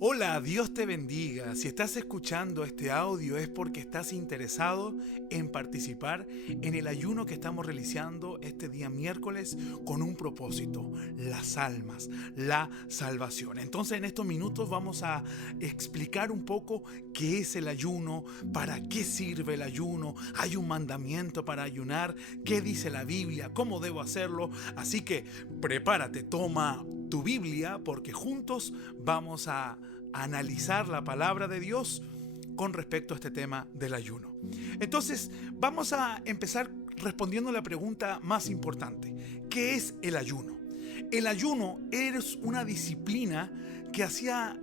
Hola, Dios te bendiga. Si estás escuchando este audio es porque estás interesado en participar en el ayuno que estamos realizando este día miércoles con un propósito: las almas, la salvación. Entonces en estos minutos vamos a explicar un poco qué es el ayuno, para qué sirve el ayuno, hay un mandamiento para ayunar, qué dice la Biblia, cómo debo hacerlo. Así que prepárate, toma tu Biblia, porque juntos vamos a analizar la palabra de Dios con respecto a este tema del ayuno. Entonces, vamos a empezar respondiendo la pregunta más importante: ¿qué es el ayuno? El ayuno es una disciplina que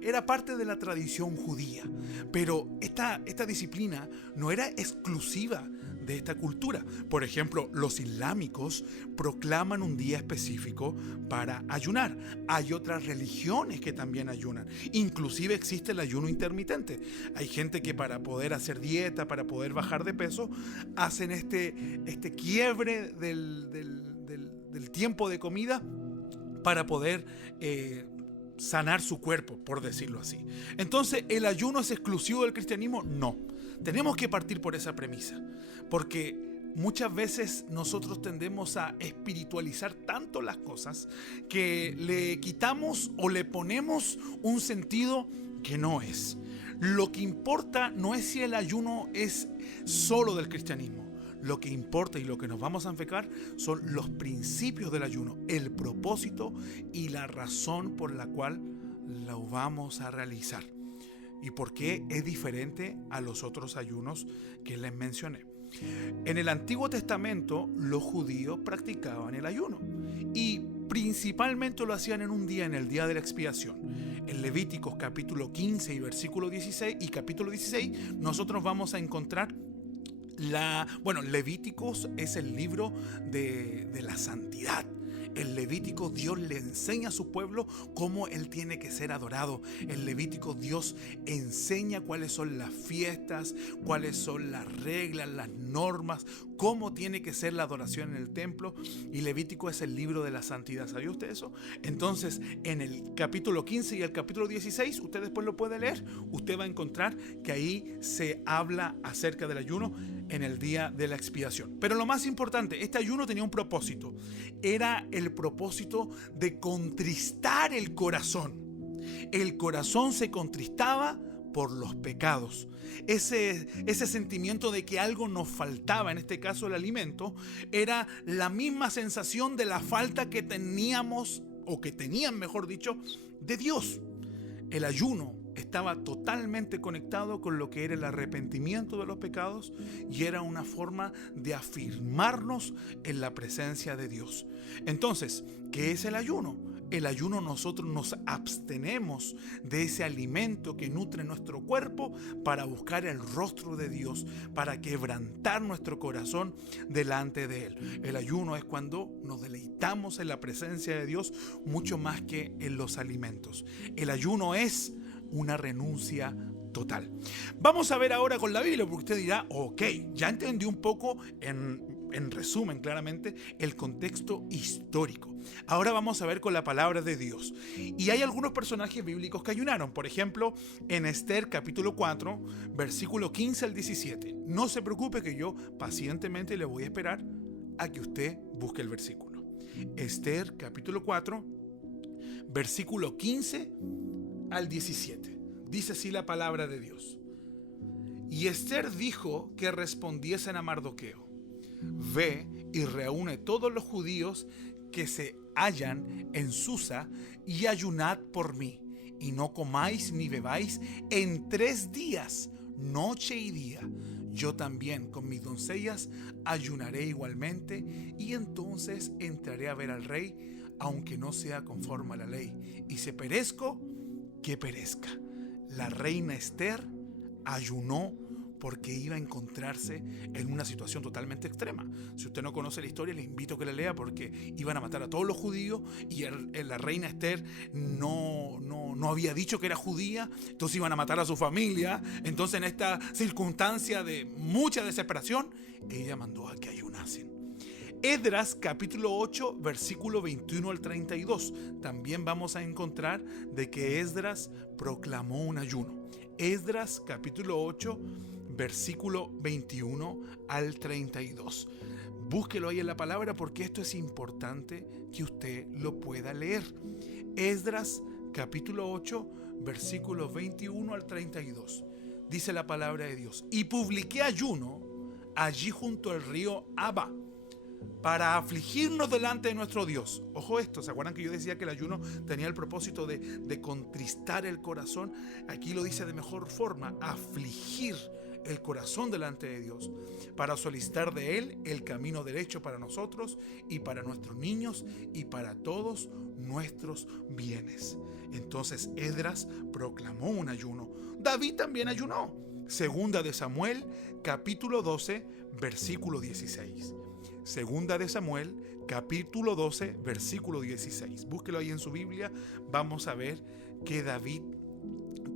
era parte de la tradición judía, pero esta disciplina no era exclusiva de esta cultura. Por ejemplo, los islámicos proclaman un día específico para ayunar. Hay otras religiones que también ayunan. Inclusive existe el ayuno intermitente. Hay gente que para poder hacer dieta, para poder bajar de peso, hacen este quiebre del tiempo de comida para poder sanar su cuerpo, por decirlo así. Entonces, ¿el ayuno es exclusivo del cristianismo? No. Tenemos que partir por esa premisa, porque muchas veces nosotros tendemos a espiritualizar tanto las cosas que le quitamos o le ponemos un sentido que no es. Lo que importa no es si el ayuno es solo del cristianismo. Lo que importa y lo que nos vamos a enfocar son los principios del ayuno, el propósito y la razón por la cual lo vamos a realizar. ¿Y por qué es diferente a los otros ayunos que les mencioné? En el Antiguo Testamento los judíos practicaban el ayuno y principalmente lo hacían en un día, en el día de la expiación. En Levíticos capítulo 15 y versículo 16 y capítulo 16 nosotros vamos a encontrar Levíticos es el libro de la santidad. En Levítico Dios le enseña a su pueblo cómo Él tiene que ser adorado. En Levítico Dios enseña cuáles son las fiestas, cuáles son las reglas, las normas, cómo tiene que ser la adoración en el templo. Y Levítico es el libro de la santidad. ¿Sabía usted eso? Entonces, en el capítulo 15 y el capítulo 16, usted después lo puede leer. Usted va a encontrar que ahí se habla acerca del ayuno en el día de la expiación. Pero lo más importante, este ayuno tenía un propósito. Era el propósito de contristar el corazón. El corazón se contristaba por los pecados. Ese sentimiento de que algo nos faltaba, en este caso el alimento, era la misma sensación de la falta que teníamos, o que tenían, mejor dicho, de Dios. El ayuno estaba totalmente conectado con lo que era el arrepentimiento de los pecados y era una forma de afirmarnos en la presencia de Dios. Entonces, ¿qué es el ayuno? El ayuno, nosotros nos abstenemos de ese alimento que nutre nuestro cuerpo para buscar el rostro de Dios, para quebrantar nuestro corazón delante de Él. El ayuno es cuando nos deleitamos en la presencia de Dios mucho más que en los alimentos. El ayuno es una renuncia total. Vamos a ver ahora con la Biblia, porque usted dirá, ok, ya entendí un poco en resumen claramente el contexto histórico. Ahora vamos a ver con la palabra de Dios. Y hay algunos personajes bíblicos que ayunaron. Por ejemplo, en Esther capítulo 4, versículo 15 al 17. No se preocupe que yo pacientemente le voy a esperar a que usted busque el versículo. Esther capítulo 4, versículo 15 al 17. Dice así la palabra de Dios. Y Esther dijo que respondiesen a Mardoqueo: Ve y reúne todos los judíos que se hallan en Susa y ayunad por mí, y no comáis ni bebáis en 3 días, noche y día. Yo también con mis doncellas ayunaré igualmente, y entonces entraré a ver al rey, aunque no sea conforme a la ley. Y si perezco, que perezca. La reina Esther ayunó porque iba a encontrarse en una situación totalmente extrema. Si usted no conoce la historia, le invito a que la lea, porque iban a matar a todos los judíos y la reina Esther no había dicho que era judía, entonces iban a matar a su familia. Entonces, en esta circunstancia de mucha desesperación, ella mandó a que ayunasen. Esdras capítulo 8, versículo 21 al 32. También vamos a encontrar de que Esdras proclamó un ayuno. Esdras capítulo 8, versículo 21 al 32. Búsquelo ahí en la palabra porque esto es importante que usted lo pueda leer. Esdras capítulo 8, versículos 21 al 32. Dice la palabra de Dios: y publiqué ayuno allí junto al río Abba, para afligirnos delante de nuestro Dios. Ojo esto, ¿se acuerdan que yo decía que el ayuno tenía el propósito de contristar el corazón? Aquí lo dice de mejor forma: afligir el corazón delante de Dios, para solicitar de Él el camino derecho para nosotros y para nuestros niños y para todos nuestros bienes. Entonces Esdras proclamó un ayuno. David también ayunó. Segunda de Samuel, capítulo 12, versículo 16. Segunda de Samuel, capítulo 12, versículo 16. Búsquelo ahí en su Biblia. Vamos a ver que David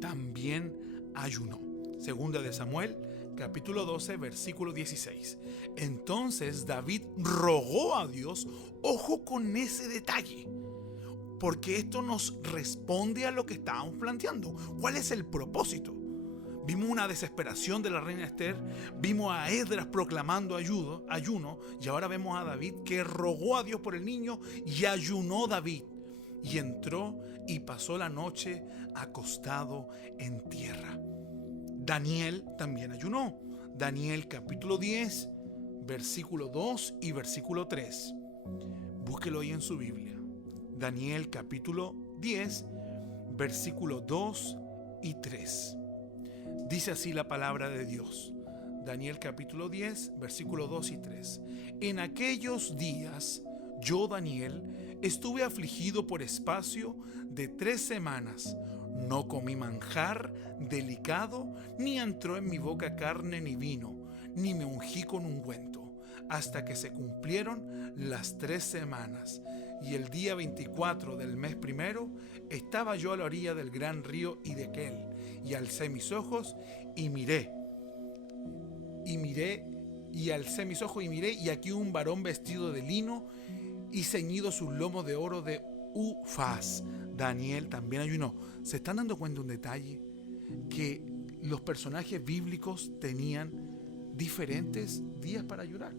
también ayunó. Segunda de Samuel, capítulo 12, versículo 16. Entonces David rogó a Dios. Ojo con ese detalle, porque esto nos responde a lo que estábamos planteando. ¿Cuál es el propósito? Vimos una desesperación de la reina Esther, vimos a Esdras proclamando ayuno, y ahora vemos a David que rogó a Dios por el niño, y ayunó David, y entró y pasó la noche acostado en tierra. Daniel también ayunó. Daniel capítulo 10, versículo 2 y versículo 3. Búsquelo ahí en su Biblia. Daniel capítulo 10, versículo 2 y 3. Dice así la palabra de Dios. Daniel capítulo 10, versículo 2 y 3. En aquellos días, yo, Daniel, estuve afligido por espacio de 3 semanas. No comí manjar delicado, ni entró en mi boca carne ni vino, ni me ungí con ungüento, hasta que se cumplieron las 3 semanas. Y el día 24 del mes primero, estaba yo a la orilla del gran río Hiddekel, y alcé mis ojos y miré, y aquí un varón vestido de lino y ceñido sus lomos de oro de Ufaz. Daniel también ayunó. ¿Se están dando cuenta de un detalle? Que los personajes bíblicos tenían diferentes días para ayunar.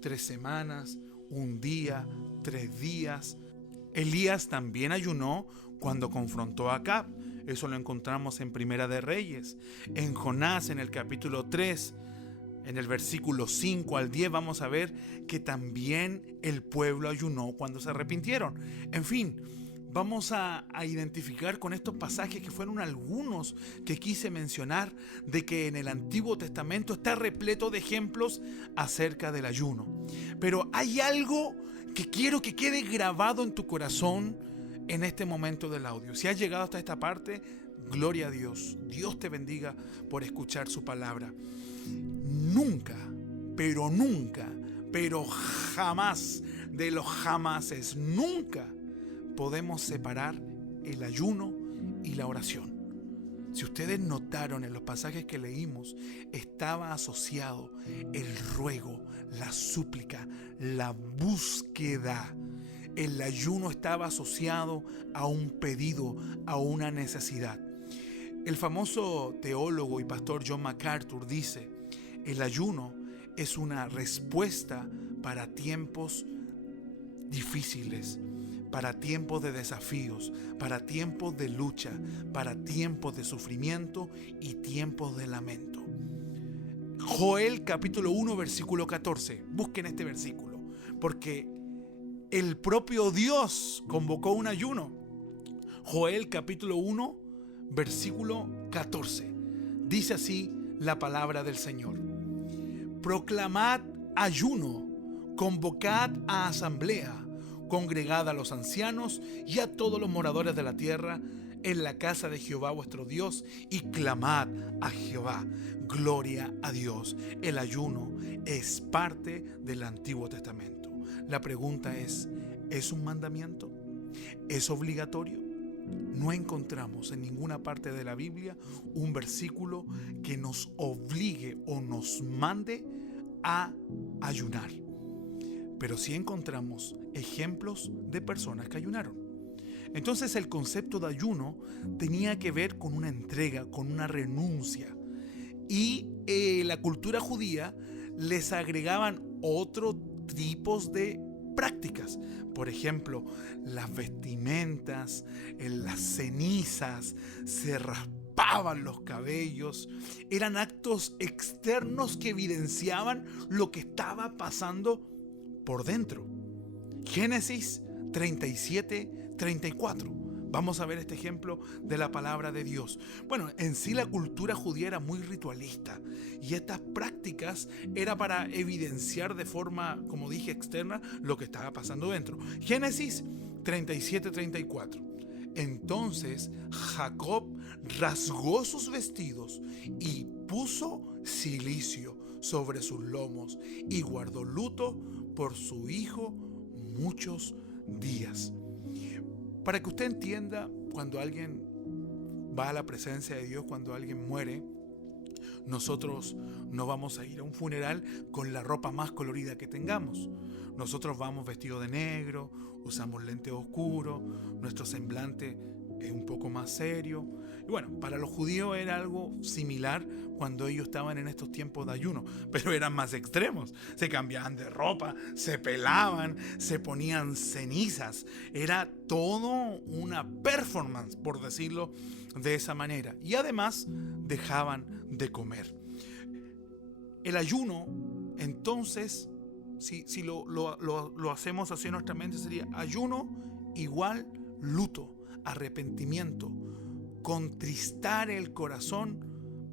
3 semanas, un día, 3 días. Elías también ayunó cuando confrontó a Acab. Eso lo encontramos en Primera de Reyes. En Jonás, en el capítulo 3, en el versículo 5 al 10, vamos a ver que también el pueblo ayunó cuando se arrepintieron. En fin, vamos a identificar con estos pasajes, que fueron algunos que quise mencionar, de que en el Antiguo Testamento está repleto de ejemplos acerca del ayuno. Pero hay algo que quiero que quede grabado en tu corazón en este momento del audio. Si has llegado hasta esta parte, gloria a Dios. Dios te bendiga por escuchar su palabra. Nunca, pero jamás de los jamases, nunca podemos separar el ayuno y la oración. Si ustedes notaron en los pasajes que leímos, estaba asociado el ruego, la súplica, la búsqueda. El ayuno estaba asociado a un pedido, a una necesidad. El famoso teólogo y pastor John MacArthur dice: el ayuno es una respuesta para tiempos difíciles, para tiempos de desafíos, para tiempos de lucha, para tiempos de sufrimiento y tiempos de lamento. Joel capítulo 1, versículo 14. Busquen este versículo, porque el propio Dios convocó un ayuno. Joel capítulo 1, versículo 14. Dice así la palabra del Señor: proclamad ayuno, convocad a asamblea, congregad a los ancianos y a todos los moradores de la tierra en la casa de Jehová vuestro Dios, y clamad a Jehová. Gloria a Dios. El ayuno es parte del Antiguo Testamento. La pregunta ¿es un mandamiento? ¿Es obligatorio? No encontramos en ninguna parte de la Biblia un versículo que nos obligue o nos mande a ayunar. pero sí encontramos ejemplos de personas que ayunaron. Entonces el concepto de ayuno tenía que ver con una entrega, con una renuncia. Y la cultura judía les agregaban otros tipos de prácticas. Por ejemplo, las vestimentas, las cenizas, se raspaban los cabellos. Eran actos externos que evidenciaban lo que estaba pasando por dentro. Génesis 37-34. Vamos a ver este ejemplo de la palabra de Dios. Bueno, en sí la cultura judía era muy ritualista y estas prácticas era para evidenciar de forma, como dije, externa lo que estaba pasando dentro. Génesis 37-34. Entonces Jacob rasgó sus vestidos y puso cilicio sobre sus lomos y guardó luto por su hijo muchos días. Para que usted entienda, cuando alguien va a la presencia de Dios, cuando alguien muere, nosotros no vamos a ir a un funeral con la ropa más colorida que tengamos. Nosotros vamos vestidos de negro, usamos lentes oscuros, nuestro semblante es un poco más serio. Y bueno, para los judíos era algo similar cuando ellos estaban en estos tiempos de ayuno, pero eran más extremos. Se cambiaban de ropa, se pelaban, se ponían cenizas. Era todo una performance, por decirlo de esa manera. Y además dejaban de comer. El ayuno, entonces, si lo hacemos así en nuestra mente, sería ayuno igual luto, arrepentimiento, contristar el corazón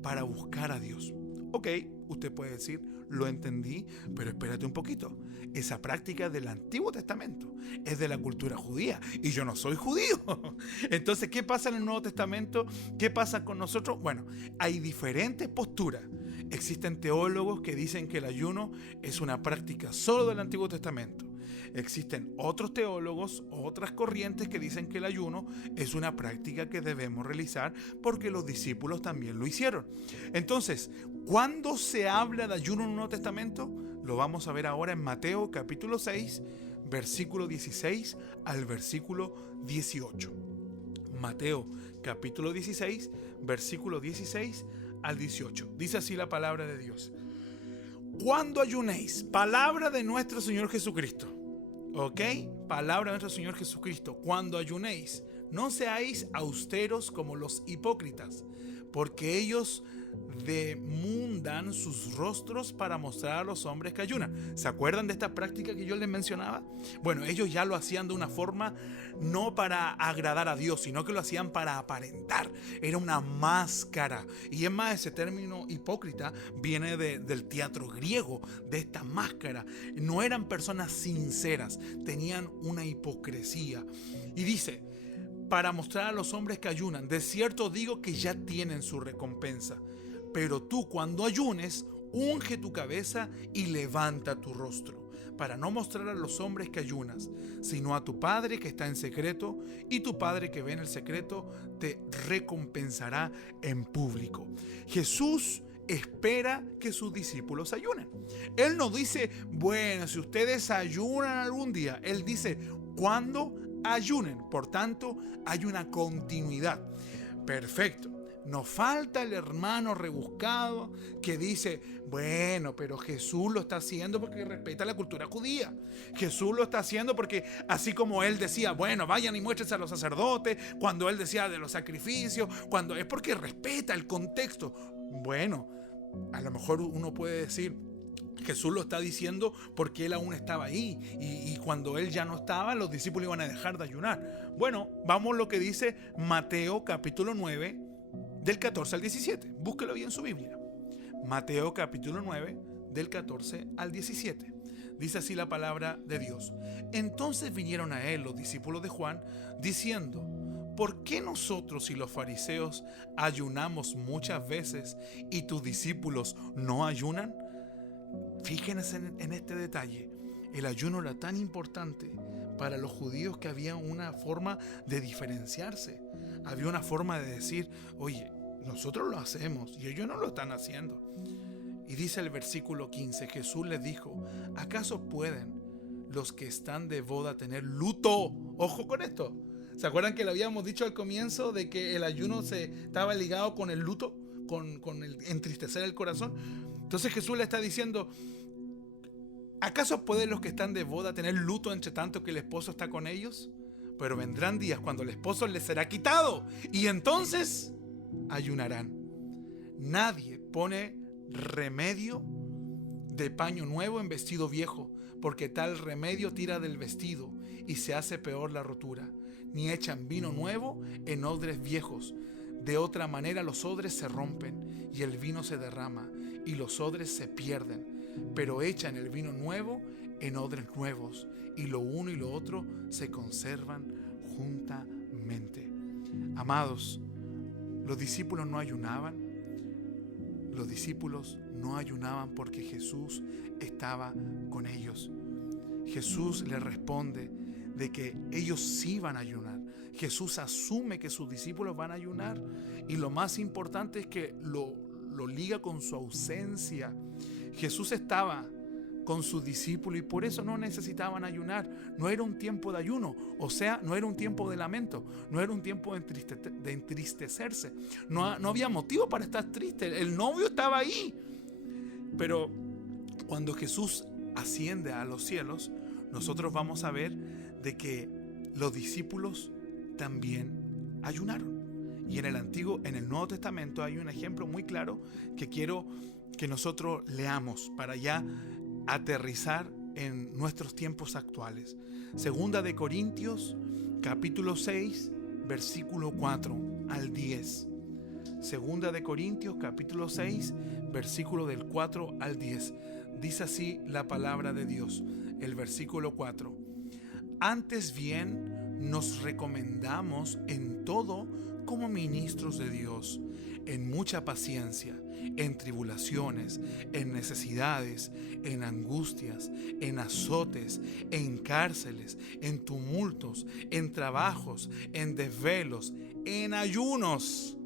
para buscar a Dios. Ok, usted puede decir, lo entendí, pero espérate un poquito. Esa práctica del Antiguo Testamento es de la cultura judía y yo no soy judío. Entonces, ¿qué pasa en el Nuevo Testamento? ¿Qué pasa con nosotros? Bueno, hay diferentes posturas. Existen teólogos que dicen que el ayuno es una práctica solo del Antiguo Testamento. Existen otros teólogos, otras corrientes que dicen que el ayuno es una práctica que debemos realizar porque los discípulos también lo hicieron. Entonces, ¿cuándo se habla de ayuno en el Nuevo Testamento? Lo vamos a ver ahora en Mateo capítulo 6, versículo 16 al versículo 18. Mateo capítulo 16, versículo 16 al 18. Dice así la palabra de Dios. Cuando ayunéis, palabra de nuestro Señor Jesucristo. ¿Ok? Palabra de nuestro Señor Jesucristo. Cuando ayunéis, no seáis austeros como los hipócritas, porque ellos demundan sus rostros para mostrar a los hombres que ayunan. ¿Se acuerdan de esta práctica que yo les mencionaba? Bueno, ellos ya lo hacían de una forma no para agradar a Dios, sino que lo hacían para aparentar. Era una máscara. Y es más, ese término hipócrita viene del teatro griego, de esta máscara. No eran personas sinceras, tenían una hipocresía. Y dice, para mostrar a los hombres que ayunan, de cierto digo que ya tienen su recompensa. Pero tú cuando ayunes, unge tu cabeza y levanta tu rostro, para no mostrar a los hombres que ayunas, sino a tu Padre que está en secreto, y tu Padre que ve en el secreto te recompensará en público. Jesús espera que sus discípulos ayunen. Él no dice, bueno, si ustedes ayunan algún día. Él dice, cuando ayunen. Por tanto, hay una continuidad. Perfecto. Nos falta el hermano rebuscado que dice, bueno, pero Jesús lo está haciendo porque respeta la cultura judía. Jesús lo está haciendo porque así como él decía, bueno, vayan y muéstrense a los sacerdotes, cuando él decía de los sacrificios, cuando es porque respeta el contexto. Bueno, a lo mejor uno puede decir, Jesús lo está diciendo porque él aún estaba ahí y cuando él ya no estaba, los discípulos iban a dejar de ayunar. Bueno, vamos a lo que dice Mateo capítulo 9, del 14 al 17. Búsquelo bien en su Biblia. Mateo capítulo 9, del 14 al 17. Dice así la palabra de Dios. Entonces vinieron a él los discípulos de Juan, diciendo, ¿por qué nosotros y los fariseos ayunamos muchas veces y tus discípulos no ayunan? Fíjense en este detalle. El ayuno era tan importante para los judíos que había una forma de diferenciarse. Había una forma de decir, oye, nosotros lo hacemos y ellos no lo están haciendo. Y dice el versículo 15, Jesús les dijo, ¿acaso pueden los que están de boda tener luto. Ojo con esto. ¿Se acuerdan que le habíamos dicho al comienzo de que el ayuno estaba ligado con el luto, con el entristecer el corazón? Entonces Jesús le está diciendo, ¿acaso pueden los que están de boda tener luto entre tanto que el esposo está con ellos? Pero vendrán días cuando el esposo les será quitado y entonces ayunarán. Nadie pone remedio de paño nuevo en vestido viejo, porque tal remedio tira del vestido y se hace peor la rotura. Ni echan vino nuevo en odres viejos. De otra manera los odres se rompen y el vino se derrama y los odres se pierden. Pero echan el vino nuevo en odres nuevos y lo uno y lo otro se conservan juntamente. Amados, los discípulos no ayunaban. Los discípulos no ayunaban porque Jesús estaba con ellos. Jesús les responde de que ellos sí van a ayunar. Jesús asume que sus discípulos van a ayunar y lo más importante es que lo liga con su ausencia. Jesús estaba con sus discípulos y por eso no necesitaban ayunar. No era un tiempo de ayuno, o sea, no era un tiempo de lamento, no era un tiempo de entristecerse. No había motivo para estar triste, el novio estaba ahí. Pero cuando Jesús asciende a los cielos, nosotros vamos a ver de que los discípulos también ayunaron. Y en el Nuevo Testamento hay un ejemplo muy claro que quiero que nosotros leamos para ya aterrizar en nuestros tiempos actuales. Segunda de Corintios, capítulo 6, versículo 4 al 10. Segunda de Corintios, capítulo 6, versículo del 4 al 10. Dice así la palabra de Dios, el versículo 4. Antes bien, nos recomendamos en todo como ministros de Dios, en mucha paciencia, en tribulaciones, en necesidades, en angustias, en azotes, en cárceles, en tumultos, en trabajos, en desvelos, en ayunos,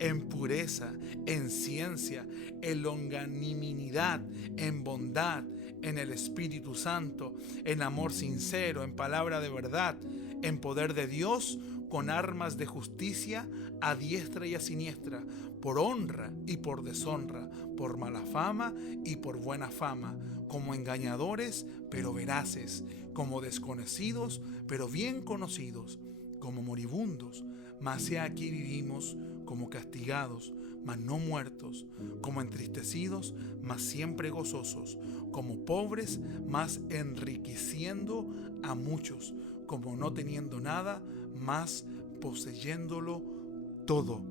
en pureza, en ciencia, en longanimidad, en bondad, en el Espíritu Santo, en amor sincero, en palabra de verdad, en poder de Dios, con armas de justicia a diestra y a siniestra, por honra y por deshonra, por mala fama y por buena fama, como engañadores pero veraces, como desconocidos pero bien conocidos, como moribundos, mas he aquí vivimos, como castigados, mas no muertos, como entristecidos, mas siempre gozosos, como pobres, mas enriqueciendo a muchos, como no teniendo nada, mas poseyéndolo todo.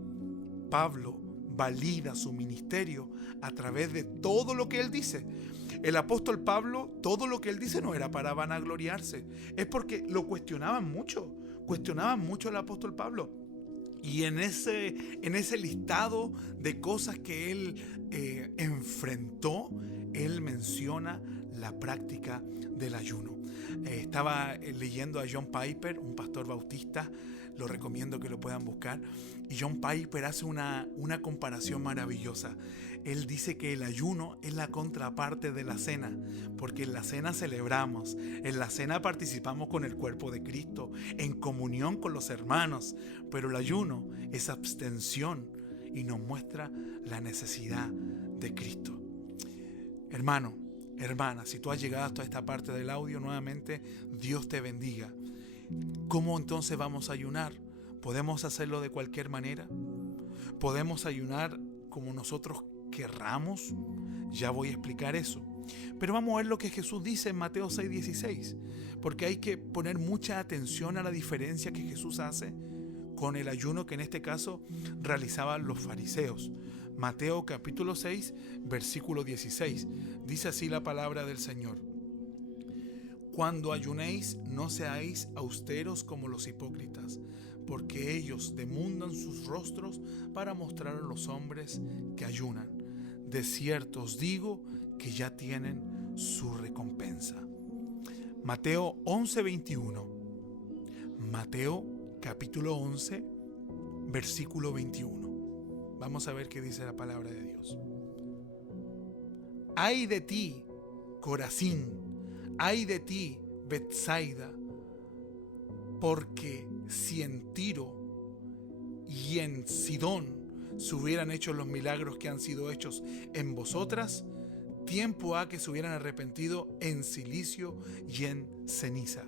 Pablo valida su ministerio a través de todo lo que él dice. El apóstol Pablo, todo lo que él dice no era para vanagloriarse, es porque lo cuestionaban mucho al apóstol Pablo. Y en ese listado de cosas que él enfrentó, él menciona la práctica del ayuno. Estaba leyendo a John Piper, un pastor bautista, lo recomiendo que lo puedan buscar, y John Piper hace una comparación maravillosa. Él dice que el ayuno es la contraparte de la cena, porque en la cena celebramos, en la cena participamos con el cuerpo de Cristo, en comunión con los hermanos, pero el ayuno es abstención y nos muestra la necesidad de Cristo. Hermano, hermana, si tú has llegado hasta esta parte del audio, nuevamente Dios te bendiga. ¿Cómo entonces vamos a ayunar? ¿Podemos hacerlo de cualquier manera? ¿Podemos ayunar como nosotros querramos? Ya voy a explicar eso. Pero vamos a ver lo que Jesús dice en Mateo 6:16, porque hay que poner mucha atención a la diferencia que Jesús hace con el ayuno que en este caso realizaban los fariseos. Mateo capítulo 6, versículo 16. Dice así la palabra del Señor. Cuando ayunéis, no seáis austeros como los hipócritas, porque ellos demundan sus rostros para mostrar a los hombres que ayunan. De cierto os digo que ya tienen su recompensa. Mateo 11:21. Mateo capítulo 11, versículo 21. Vamos a ver qué dice la palabra de Dios. Ay de ti, Corazín, ay de ti, Betsaida, porque si en Tiro y en Sidón se hubieran hecho los milagros que han sido hechos en vosotras, tiempo ha que se hubieran arrepentido en cilicio y en ceniza.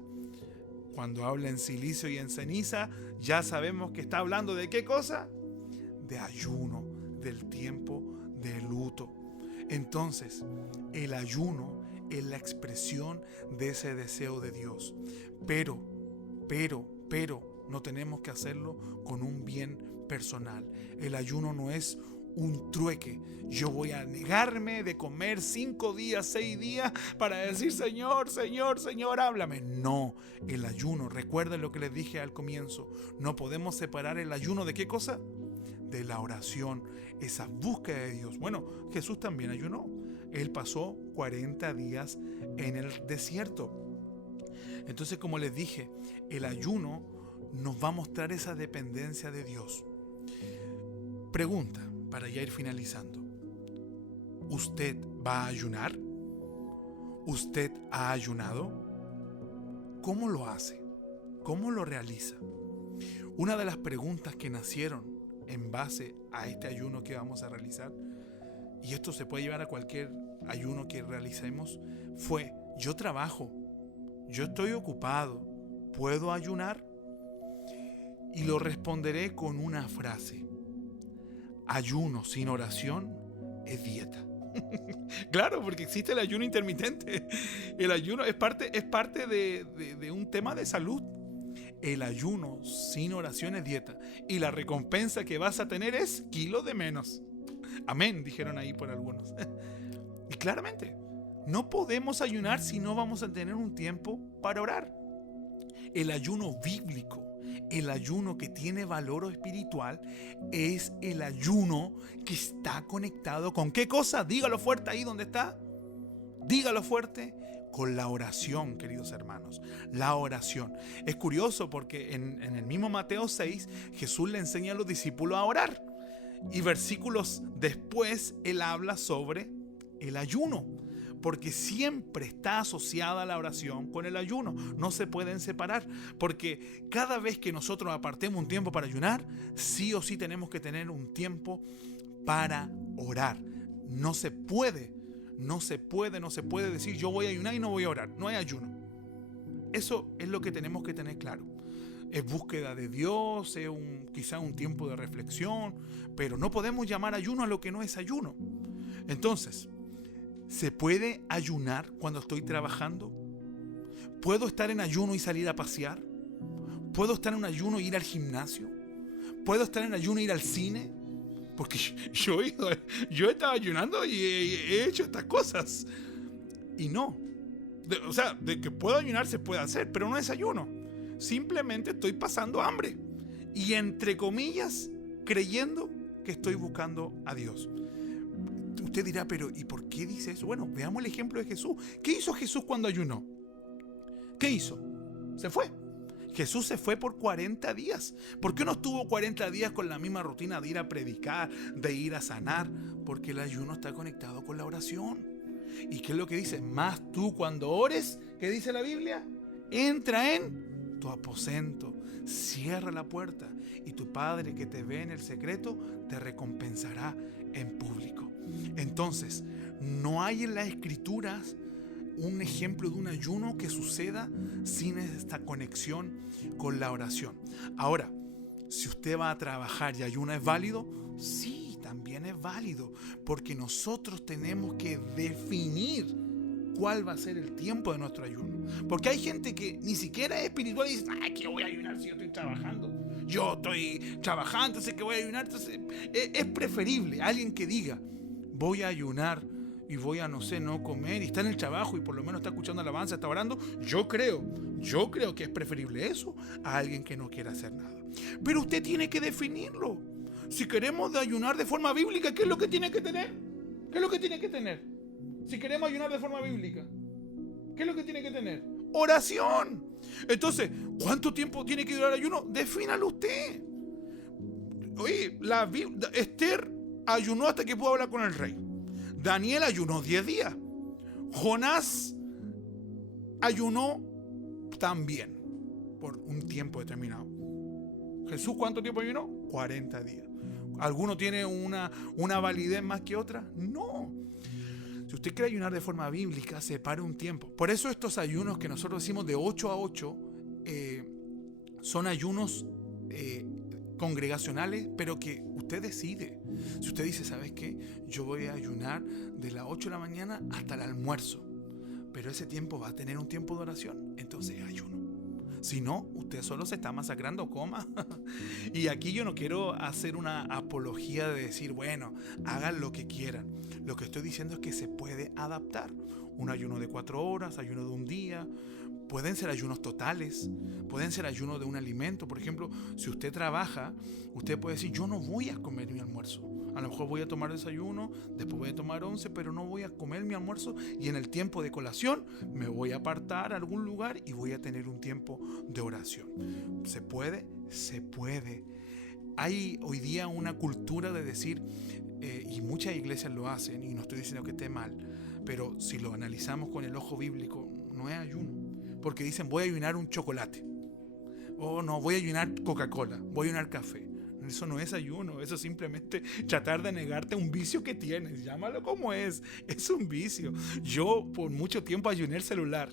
Cuando habla en cilicio y en ceniza, ya sabemos que está hablando de ¿qué cosa? De ayuno, del tiempo de luto. Entonces, el ayuno es la expresión de ese deseo de Dios. Pero, no tenemos que hacerlo con un bien personal. El ayuno no es un trueque. Yo voy a negarme de comer 5 días, 6 días para decir Señor, háblame. No, el ayuno, recuerden lo que les dije al comienzo, no podemos separar el ayuno ¿de qué cosa? De la oración, esa búsqueda de Dios. Bueno, Jesús también ayunó. Él pasó 40 días en el desierto. Entonces, como les dije, el ayuno nos va a mostrar esa dependencia de Dios. Pregunta, para ya ir finalizando. ¿Usted va a ayunar? ¿Usted ha ayunado? ¿Cómo lo hace? ¿Cómo lo realiza? Una de las preguntas que nacieron en base a este ayuno que vamos a realizar, y esto se puede llevar a cualquier ayuno que realicemos, fue: yo trabajo, yo estoy ocupado, ¿puedo ayunar? Y lo responderé con una frase: ayuno sin oración es dieta. Claro, porque existe el ayuno intermitente. El ayuno es parte de un tema de salud. El ayuno sin oración es dieta. Y la recompensa que vas a tener es kilos de menos. Amén, dijeron ahí por algunos. Y claramente, no podemos ayunar si no vamos a tener un tiempo para orar. El ayuno bíblico, el ayuno que tiene valor espiritual, es el ayuno que está conectado ¿con qué cosa? Dígalo fuerte ahí donde está. Dígalo fuerte. Con la oración, queridos hermanos. La oración. Es curioso porque en el mismo Mateo 6, Jesús le enseña a los discípulos a orar. Y versículos después, él habla sobre el ayuno. Porque siempre está asociada la oración con el ayuno. No se pueden separar. Porque cada vez que nosotros apartemos un tiempo para ayunar, sí o sí tenemos que tener un tiempo para orar. No se puede decir yo voy a ayunar y no voy a orar. No hay ayuno. Eso es lo que tenemos que tener claro. Es búsqueda de Dios, es quizá un tiempo de reflexión, pero no podemos llamar ayuno a lo que no es ayuno. Entonces, ¿se puede ayunar cuando estoy trabajando? ¿Puedo estar en ayuno y salir a pasear? ¿Puedo estar en ayuno e ir al gimnasio? ¿Puedo estar en ayuno e ir al cine? Porque yo he estado ayunando y he hecho estas cosas. Y no. De que puedo ayunar se puede hacer, pero no es ayuno. Simplemente estoy pasando hambre. Y entre comillas, creyendo que estoy buscando a Dios. Usted dirá, pero ¿y por qué dice eso? Bueno, veamos el ejemplo de Jesús. ¿Qué hizo Jesús cuando ayunó? ¿Qué hizo? Se fue. Jesús se fue por 40 días. ¿Por qué no estuvo 40 días con la misma rutina de ir a predicar, de ir a sanar? Porque el ayuno está conectado con la oración. ¿Y qué es lo que dice? Más tú cuando ores, ¿qué dice la Biblia? Entra en tu aposento, cierra la puerta y tu Padre que te ve en el secreto te recompensará en público. Entonces, no hay en las Escrituras un ejemplo de un ayuno que suceda sin esta conexión con la oración. Ahora, si usted va a trabajar y ayuna, ¿es válido? Sí, también es válido, porque nosotros tenemos que definir cuál va a ser el tiempo de nuestro ayuno. Porque hay gente que ni siquiera es espiritual y dice, ay, ¿qué voy a ayunar si yo estoy trabajando? Yo estoy trabajando, entonces ¿qué voy a ayunar? Entonces, es preferible alguien que diga, voy a ayunar y voy a, no comer, y está en el trabajo y por lo menos está escuchando alabanza, está orando. Yo creo que es preferible eso a alguien que no quiera hacer nada. Pero usted tiene que definirlo. Si queremos ayunar de forma bíblica, ¿qué es lo que tiene que tener? ¿Qué es lo que tiene que tener? Si queremos ayunar de forma bíblica, ¿qué es lo que tiene que tener? Oración. Entonces, ¿cuánto tiempo tiene que durar el ayuno? Defínalo usted. Oye, Esther ayunó hasta que pudo hablar con el rey. Daniel ayunó 10 días. Jonás ayunó también por un tiempo determinado. ¿Jesús cuánto tiempo ayunó? 40 días. ¿Alguno tiene una validez más que otra? No. Si usted quiere ayunar de forma bíblica, separe un tiempo. Por eso estos ayunos que nosotros decimos de 8 a 8 son ayunos congregacionales, pero que usted decide. Si usted dice, ¿sabes qué? Yo voy a ayunar de las 8 de la mañana hasta el almuerzo, pero ese tiempo va a tener un tiempo de oración, entonces ayuno. Si no, usted solo se está masacrando, coma. Y aquí yo no quiero hacer una apología de decir, bueno, hagan lo que quieran. Lo que estoy diciendo es que se puede adaptar. Un ayuno de 4 horas, ayuno de un día. Pueden ser ayunos totales, pueden ser ayunos de un alimento. Por ejemplo, si usted trabaja, usted puede decir, yo no voy a comer mi almuerzo. A lo mejor voy a tomar desayuno, después voy a tomar 11, pero no voy a comer mi almuerzo, y en el tiempo de colación me voy a apartar a algún lugar y voy a tener un tiempo de oración. ¿Se puede? Se puede. Hay hoy día una cultura de decir, y muchas iglesias lo hacen, y no estoy diciendo que esté mal, pero si lo analizamos con el ojo bíblico, no es ayuno. Porque dicen, voy a ayunar un chocolate. O no, voy a ayunar Coca-Cola, voy a ayunar café. Eso no es ayuno, eso es simplemente tratar de negarte un vicio que tienes. Llámalo como es un vicio. Yo por mucho tiempo ayuné el celular.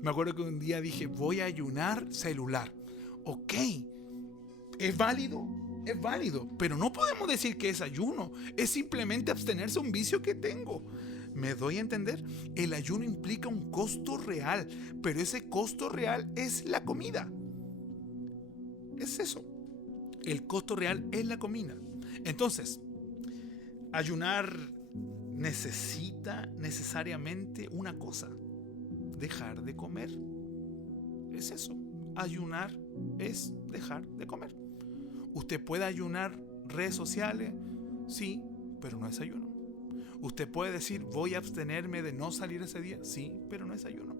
Me acuerdo que un día dije, voy a ayunar celular. Ok, ¿es válido? Es válido, pero no podemos decir que es ayuno. Es simplemente abstenerse de un vicio que tengo. ¿Me doy a entender? El ayuno implica un costo real, pero ese costo real es la comida. Es eso. El costo real es la comida. Entonces, ayunar necesita necesariamente una cosa: dejar de comer. Es eso. Ayunar es dejar de comer. ¿Usted puede ayunar redes sociales? Sí, pero no es ayuno. Usted puede decir, voy a abstenerme de no salir ese día. Sí, pero no es ayuno.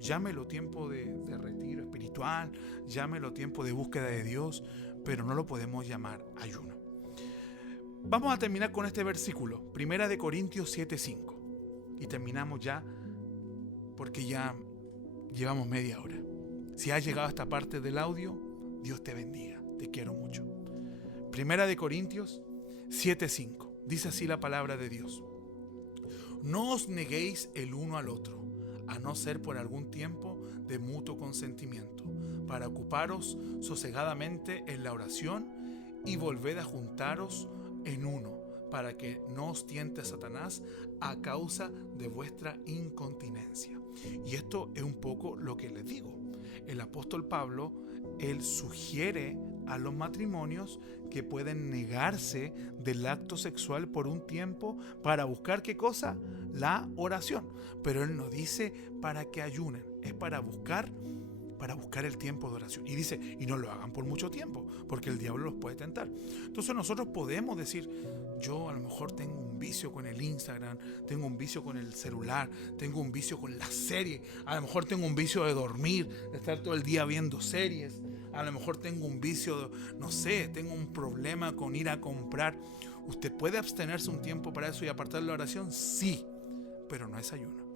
Llámelo tiempo de retiro espiritual, llámelo tiempo de búsqueda de Dios, pero no lo podemos llamar ayuno. Vamos a terminar con este versículo, 1 Corintios 7:5. Y terminamos ya, porque ya llevamos media hora. Si has llegado a esta parte del audio, Dios te bendiga, te quiero mucho. 1 Corintios 7:5. Dice así la palabra de Dios: no os neguéis el uno al otro, a no ser por algún tiempo de mutuo consentimiento, para ocuparos sosegadamente en la oración, y volved a juntaros en uno, para que no os tiente Satanás a causa de vuestra incontinencia. Y esto es un poco lo que les digo. El apóstol Pablo, él sugiere a los matrimonios que pueden negarse del acto sexual por un tiempo para buscar ¿qué cosa? La oración. Pero él no dice para que ayunen, es para buscar el tiempo de oración. Y dice, y no lo hagan por mucho tiempo, porque el diablo los puede tentar. Entonces nosotros podemos decir, yo a lo mejor tengo un vicio con el Instagram, tengo un vicio con el celular, tengo un vicio con las series, a lo mejor tengo un vicio de dormir, de estar todo el día viendo series, a lo mejor tengo un vicio, no sé, tengo un problema con ir a comprar. ¿Usted puede abstenerse un tiempo para eso y apartar la oración? Sí, pero no es ayuno.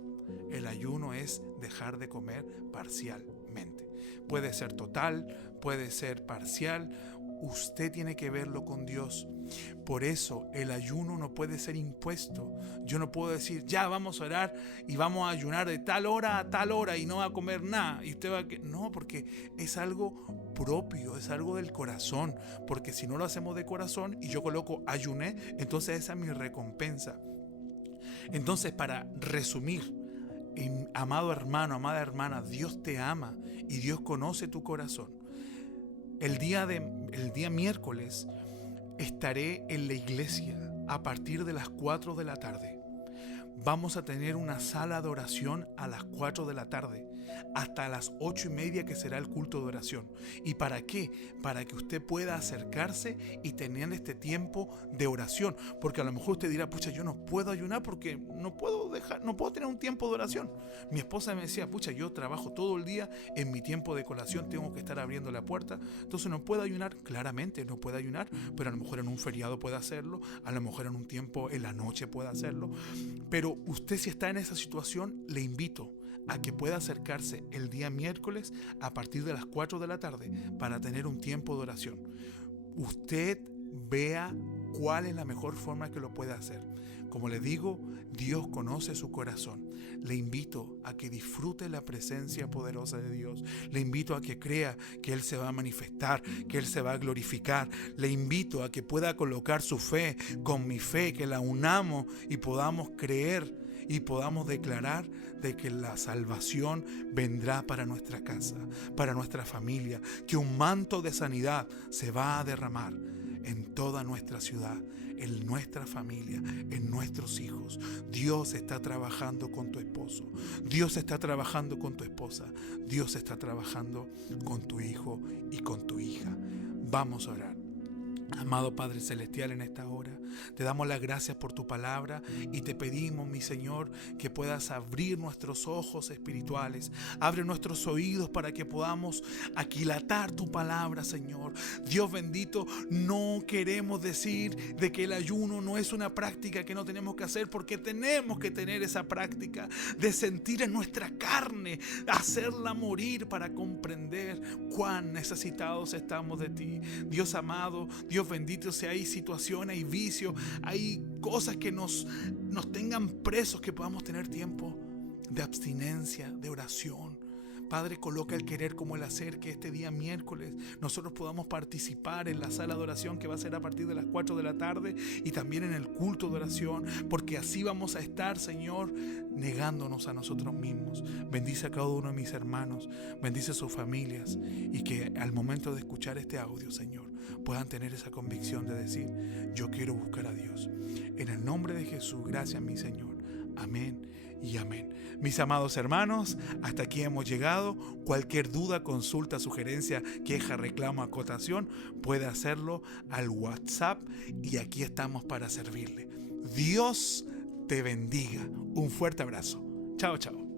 El ayuno es dejar de comer parcialmente. Puede ser total, puede ser parcial. Usted tiene que verlo con Dios. Por eso el ayuno no puede ser impuesto. Yo no puedo decir, ya vamos a orar y vamos a ayunar de tal hora a tal hora y no va a comer nada. Y usted va a... No, porque es algo propio, es algo del corazón. Porque si no lo hacemos de corazón y yo coloco ayuné, entonces esa es mi recompensa. Entonces, para resumir, amado hermano, amada hermana, Dios te ama y Dios conoce tu corazón. El día miércoles estaré en la iglesia a partir de las 4 de la tarde. Vamos a tener una sala de oración a las 4 de la tarde, hasta las 8:30 que será el culto de oración. ¿Y para qué? Para que usted pueda acercarse y tener este tiempo de oración. Porque a lo mejor usted dirá, pucha, yo no puedo ayunar porque no puedo tener un tiempo de oración. Mi esposa me decía, pucha, yo trabajo todo el día, en mi tiempo de colación tengo que estar abriendo la puerta, entonces no puedo ayunar. Claramente no puedo ayunar, pero a lo mejor en un feriado puede hacerlo, a lo mejor en un tiempo en la noche puede hacerlo. Pero usted, si está en esa situación, le invito a que pueda acercarse el día miércoles a partir de las 4 de la tarde para tener un tiempo de oración. Usted vea cuál es la mejor forma que lo pueda hacer. Como le digo, Dios conoce su corazón. Le invito a que disfrute la presencia poderosa de Dios. Le invito a que crea que Él se va a manifestar, que Él se va a glorificar. Le invito a que pueda colocar su fe con mi fe, que la unamos y podamos creer y podamos declarar de que la salvación vendrá para nuestra casa, para nuestra familia, que un manto de sanidad se va a derramar en toda nuestra ciudad, en nuestra familia, en nuestros hijos. Dios está trabajando con tu esposo. Dios está trabajando con tu esposa. Dios está trabajando con tu hijo y con tu hija. Vamos a orar. Amado Padre Celestial, en esta hora te damos las gracias por tu palabra y te pedimos, mi Señor, que puedas abrir nuestros ojos espirituales, abre nuestros oídos para que podamos aquilatar tu palabra, Señor. Dios bendito, no queremos decir de que el ayuno no es una práctica que no tenemos que hacer, porque tenemos que tener esa práctica de sentir en nuestra carne, hacerla morir para comprender cuán necesitados estamos de ti. Dios amado, Dios bendito, si hay situaciones, hay vicios, hay cosas que nos tengan presos, que podamos tener tiempo de abstinencia, de oración. Padre, coloca el querer como el hacer, que este día miércoles nosotros podamos participar en la sala de oración que va a ser a partir de las 4 de la tarde y también en el culto de oración, porque así vamos a estar, Señor, negándonos a nosotros mismos. Bendice a cada uno de mis hermanos, bendice a sus familias y que al momento de escuchar este audio, Señor, puedan tener esa convicción de decir: yo quiero buscar a Dios. En el nombre de Jesús, gracias, mi Señor. Amén y amén. Mis amados hermanos, hasta aquí hemos llegado. Cualquier duda, consulta, sugerencia, queja, reclamo, acotación, puede hacerlo al WhatsApp y aquí estamos para servirle. Dios te bendiga. Un fuerte abrazo. Chao, chao.